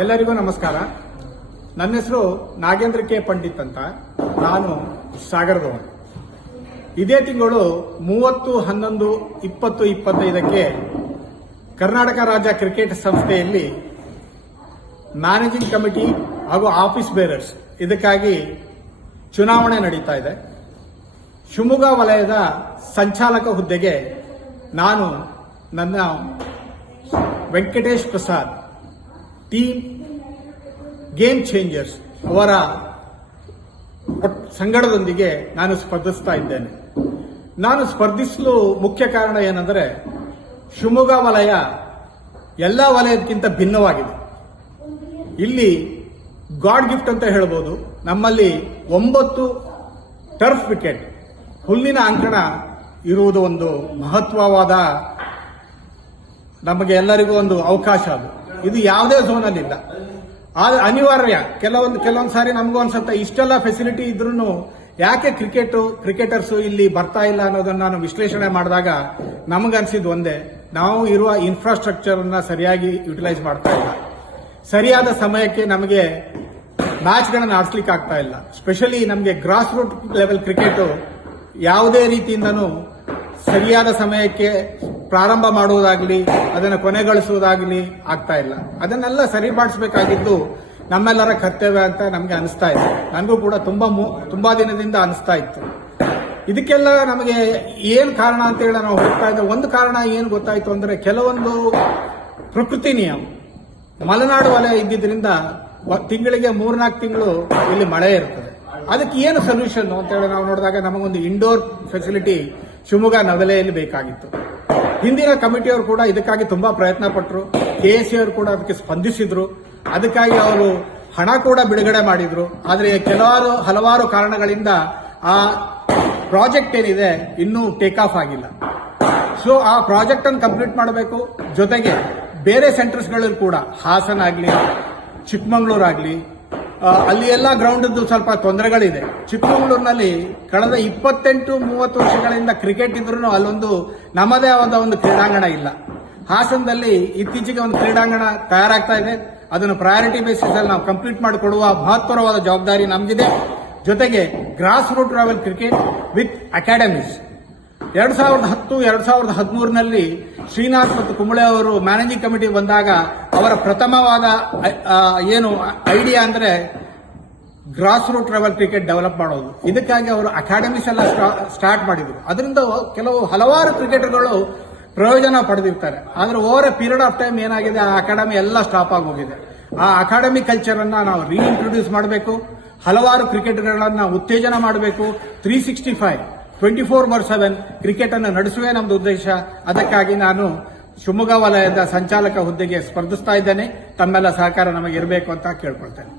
ಎಲ್ಲರಿಗೂ ನಮಸ್ಕಾರ. ನನ್ನ ಹೆಸರು ನಾಗೇಂದ್ರ ಕೆ ಪಂಡಿತ್ ಅಂತ. ನಾನು ಸಾಗರದವನು. ಇದೇ ತಿಂಗಳು 30/11/2025 ಕರ್ನಾಟಕ ರಾಜ್ಯ ಕ್ರಿಕೆಟ್ ಸಂಸ್ಥೆಯಲ್ಲಿ ಮ್ಯಾನೇಜಿಂಗ್ ಕಮಿಟಿ ಹಾಗೂ ಆಫೀಸ್ ಬೇರರ್ಸ್ ಇದಕ್ಕಾಗಿ ಚುನಾವಣೆ ನಡೀತಾ ಇದೆ. ಶಿವಮೊಗ್ಗ ವಲಯದ ಸಂಚಾಲಕ ಹುದ್ದೆಗೆ ನಾನು ನನ್ನ Venkatesh Prasad team game changers ಅವರ ಸಂಗಡದೊಂದಿಗೆ ನಾನು ಸ್ಪರ್ಧಿಸ್ತಾ ಇದ್ದೇನೆ. ನಾನು ಸ್ಪರ್ಧಿಸಲು ಮುಖ್ಯ ಕಾರಣ ಏನೆಂದರೆ, ಶಿವಮೊಗ್ಗ ವಲಯ ಎಲ್ಲ ವಲಯಕ್ಕಿಂತ ಭಿನ್ನವಾಗಿದೆ. ಇಲ್ಲಿ ಗಾಡ್ ಗಿಫ್ಟ್ ಅಂತ ಹೇಳ್ಬೋದು. ನಮ್ಮಲ್ಲಿ 9 ಟರ್ಫ್ ವಿಕೆಟ್, ಹುಲ್ಲಿನ ಅಂಕಣ ಇರುವುದು ಒಂದು ಮಹತ್ವವಾದ, ನಮಗೆ ಎಲ್ಲರಿಗೂ ಒಂದು ಅವಕಾಶ. ಇದು ಯಾವುದೇ ಝೋನಲ್ಲಿ ಇಲ್ಲ. ಆದ್ರೆ ಅನಿವಾರ್ಯ. ಕೆಲವೊಂದು ಸಾರಿ ನಮಗೂ ಅನ್ಸುತ್ತೆ, ಇಷ್ಟೆಲ್ಲ ಫೆಸಿಲಿಟಿ ಇದ್ರೂ ಯಾಕೆ ಕ್ರಿಕೆಟರ್ಸ್ ಇಲ್ಲಿ ಬರ್ತಾ ಇಲ್ಲ ಅನ್ನೋದನ್ನ ನಾನು ವಿಶ್ಲೇಷಣೆ ಮಾಡಿದಾಗ ನಮಗನ್ಸಿದ್ದು ಒಂದೇ, ನಾವು ಇರುವ ಇನ್ಫ್ರಾಸ್ಟ್ರಕ್ಚರ್ ಅನ್ನ ಸರಿಯಾಗಿ ಯುಟಿಲೈಸ್ ಮಾಡ್ತಾ ಇಲ್ಲ. ಸರಿಯಾದ ಸಮಯಕ್ಕೆ ನಮಗೆ ಮ್ಯಾಚ್ಗಳನ್ನು ಆಡಿಸ್ಲಿಕ್ಕೆ ಆಗ್ತಾ ಇಲ್ಲ. ಸ್ಪೆಷಲಿ ನಮಗೆ ಗ್ರಾಸ್ ರೂಟ್ ಲೆವೆಲ್ ಕ್ರಿಕೆಟ್ ಯಾವುದೇ ರೀತಿಯಿಂದನೂ ಸರಿಯಾದ ಸಮಯಕ್ಕೆ ಪ್ರಾರಂಭ ಮಾಡುವುದಾಗಲಿ ಅದನ್ನು ಕೊನೆಗೊಳಿಸುವುದಾಗಲಿ ಆಗ್ತಾ ಇಲ್ಲ. ಅದನ್ನೆಲ್ಲ ಸರಿಪಡಿಸಬೇಕಾಗಿದ್ದು ನಮ್ಮೆಲ್ಲರ ಕರ್ತವ್ಯ ಅಂತ ನಮಗೆ ಅನಿಸ್ತಾ ಇದೆ. ನನಗೂ ಕೂಡ ತುಂಬಾ ದಿನದಿಂದ ಅನಿಸ್ತಾ ಇತ್ತು. ಇದಕ್ಕೆಲ್ಲ ನಮಗೆ ಏನು ಕಾರಣ ಅಂತ ಹೇಳಿ ನಾವು ಹೋಗ್ತಾ ಇದ್ದ ಒಂದು ಕಾರಣ ಏನು ಗೊತ್ತಾಯ್ತು ಅಂದ್ರೆ, ಕೆಲವೊಂದು ಪ್ರಕೃತಿ ನಿಯಮ. ಮಲೆನಾಡು ವಲಯ ಇದ್ದಿದ್ರಿಂದ ತಿಂಗಳಿಗೆ 3-4 ತಿಂಗಳು ಇಲ್ಲಿ ಮಳೆ ಇರ್ತದೆ. ಅದಕ್ಕೆ ಏನು ಸೊಲ್ಯೂಷನ್ ಅಂತ ಹೇಳಿ ನಾವು ನೋಡಿದಾಗ ನಮಗೊಂದು ಇಂಡೋರ್ ಫೆಸಿಲಿಟಿ ಶಿವಮೊಗ್ಗ ನವಲೆಯಲ್ಲಿ ಬೇಕಾಗಿತ್ತು. ಹಿಂದಿನ ಕಮಿಟಿಯವರು ಕೂಡ ಇದಕ್ಕಾಗಿ ತುಂಬಾ ಪ್ರಯತ್ನ ಪಟ್ಟರು. ಕೆಎಸ್ಸಿ ಅವರು ಕೂಡ ಅದಕ್ಕೆ ಸ್ಪಂದಿಸಿದ್ರು. ಅದಕ್ಕಾಗಿ ಅವರು ಹಣ ಕೂಡ ಬಿಡುಗಡೆ ಮಾಡಿದ್ರು. ಆದರೆ ಹಲವಾರು ಕಾರಣಗಳಿಂದ ಆ ಪ್ರಾಜೆಕ್ಟ್ ಏನಿದೆ ಇನ್ನೂ ಟೇಕ್ ಆಫ್ ಆಗಿಲ್ಲ. ಸೊ ಆ ಪ್ರಾಜೆಕ್ಟ್ ಅನ್ನು ಕಂಪ್ಲೀಟ್ ಮಾಡಬೇಕು. ಜೊತೆಗೆ ಬೇರೆ ಸೆಂಟರ್ಸ್ಗಳಲ್ಲೂ ಕೂಡ, ಹಾಸನ ಆಗಲಿ, ಚಿಕ್ಕಮಗಳೂರು ಆಗಲಿ, ಅಲ್ಲಿ ಎಲ್ಲ ಗ್ರೌಂಡ್ ಸ್ವಲ್ಪ ತೊಂದರೆಗಳಿದೆ. ಚಿಕ್ಕಮಗಳೂರಿನಲ್ಲಿ ಕಳೆದ 28-30 ವರ್ಷಗಳಿಂದ ಕ್ರಿಕೆಟ್ ಇದ್ರೂ ಅಲ್ಲೊಂದು ನಮ್ಮದೇ ಆದ ಒಂದು ಕ್ರೀಡಾಂಗಣ ಇಲ್ಲ. ಹಾಸನದಲ್ಲಿ ಇತ್ತೀಚೆಗೆ ಒಂದು ಕ್ರೀಡಾಂಗಣ ತಯಾರಾಗ್ತಾ ಇದೆ. ಅದನ್ನು ಪ್ರಯಾರಿಟಿ ಬೇಸಿಸ್ ಅಲ್ಲಿ ನಾವು ಕಂಪ್ಲೀಟ್ ಮಾಡಿಕೊಡುವ ಮಹತ್ವರವಾದ ಜವಾಬ್ದಾರಿ ನಮಗಿದೆ. ಜೊತೆಗೆ grass root level cricket with academies 2010-2013ನಲ್ಲಿ ಶ್ರೀನಾಥ್ ಮತ್ತು ಕುಂಬಳೆ ಅವರು ಮ್ಯಾನೇಜಿಂಗ್ ಕಮಿಟಿ ಬಂದಾಗ ಅವರ ಪ್ರಥಮವಾದ ಏನು ಐಡಿಯಾ ಅಂದ್ರೆ grass root level cricket develop ಮಾಡೋದು. ಇದಕ್ಕಾಗಿ ಅವರು ಅಕಾಡೆಮೀಸ್ ಎಲ್ಲ ಸ್ಟಾರ್ಟ್ ಮಾಡಿದ್ರು. ಅದರಿಂದ ಹಲವಾರು ಕ್ರಿಕೆಟರ್ಗಳು ಪ್ರಯೋಜನ ಪಡೆದಿರ್ತಾರೆ. ಆದ್ರೆ over A period of time ಏನಾಗಿದೆ, ಆ ಅಕಾಡೆಮಿ ಎಲ್ಲ ಸ್ಟಾಪ್ ಆಗಿ ಹೋಗಿದೆ. ಆ ಅಕಾಡೆಮಿ ಕಲ್ಚರ್ ಅನ್ನ ನಾವು ರೀಇಂಟ್ರೊಡ್ಯೂಸ್ ಮಾಡಬೇಕು. ಹಲವಾರು ಕ್ರಿಕೆಟ್ಗಳನ್ನ ಉತ್ತೇಜನ ಮಾಡಬೇಕು. 365 24/7 ಕ್ರಿಕೆಟ್ ಅನ್ನು ನಡೆಸುವೇ ನಮ್ದು ಉದ್ದೇಶ. ಅದಕ್ಕಾಗಿ ನಾನು ಶಿವಮೊಗ್ಗ ವಲಯದ ಸಂಚಾಲಕ ಹುದ್ದೆಗೆ ಸ್ಪರ್ಧಿಸ್ತಾ ಇದ್ದೇನೆ. ತಮ್ಮೆಲ್ಲ ಸಹಕಾರ ನಮಗೆ ಇರಬೇಕು ಅಂತ ಕೇಳ್ಕೊಳ್ತೇನೆ.